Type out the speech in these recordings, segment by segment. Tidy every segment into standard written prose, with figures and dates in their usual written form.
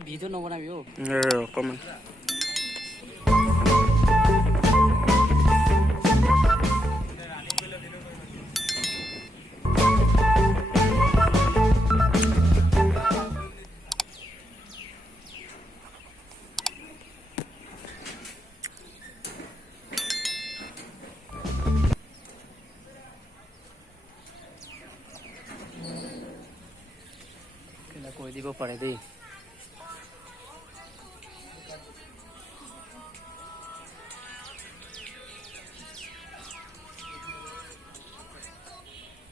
video নবনাবি ও অকমান কৈ দিব পাৰে দেই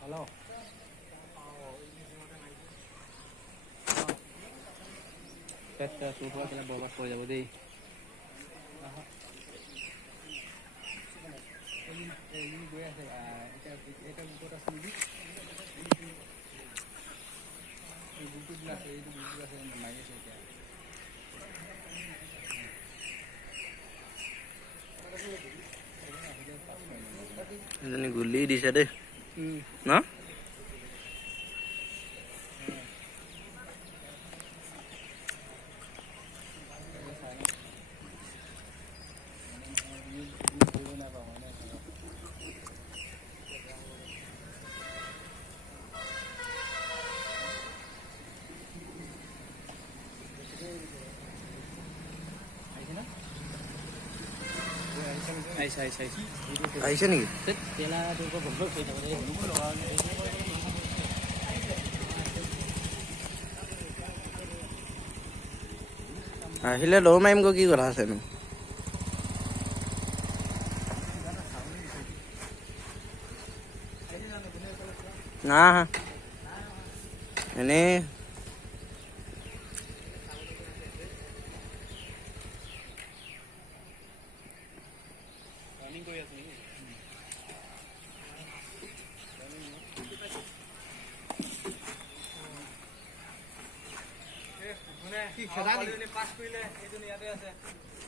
हेलो पेट सुपर के बरबाद कर যাব দেই গৈ আছে এটা ভিতৰত আছে নেকি এই বুটু গ্লাস এই বুটু আছে মাই আছে এতিয়া এজনী গুলি দিছে দেই না আহিছে নেকি আহিলে দৌৰ মাৰিমগৈ কি কথা আছেনো না এনেই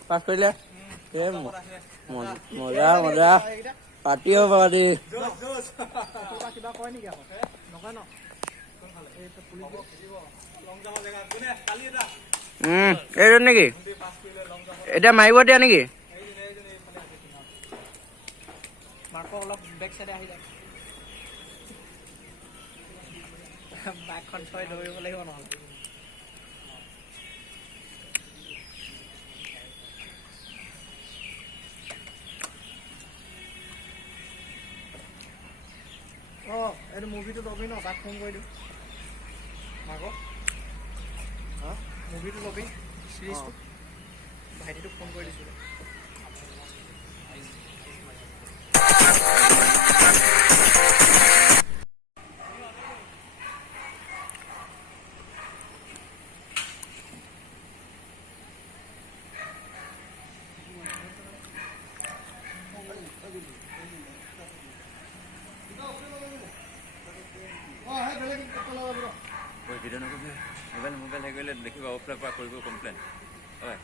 পাছ কৰিলে মজা মজা পাৰ্টি হ'ব পাৰ্টি এইটো নেকি এতিয়া মাৰিব দিয়া নেকি অলপ বেক সাইডে আহি যায় বাইকখন থৈ দৌৰিব লাগিব নহ'লে এইটো মুভিটো ল'বি ন তাক ফোন কৰি দিওঁ আকৌ মুভিটো ল'বি চিৰিজটো ভাইটিটোক ফোন কৰি দিছোঁ ভিডিঅ' নকৰিবি মোবাইল হেৰি কৰিলে দেখিব অফলাইন পৰা কৰিব কমপ্লেইন হয়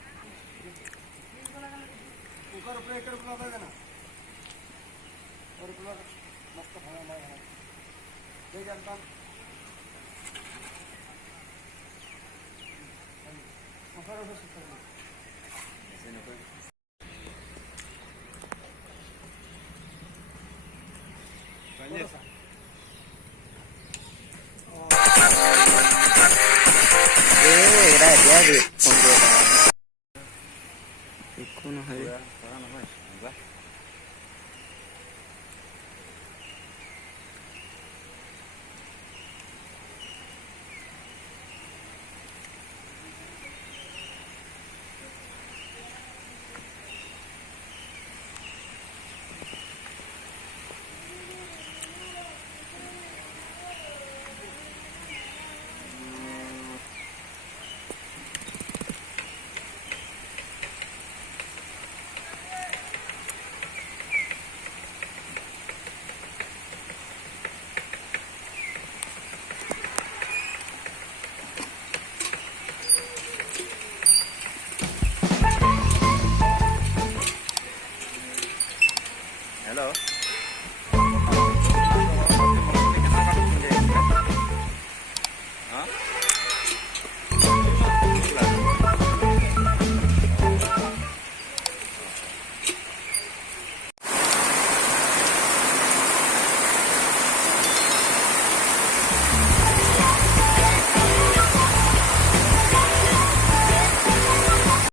একো নহয়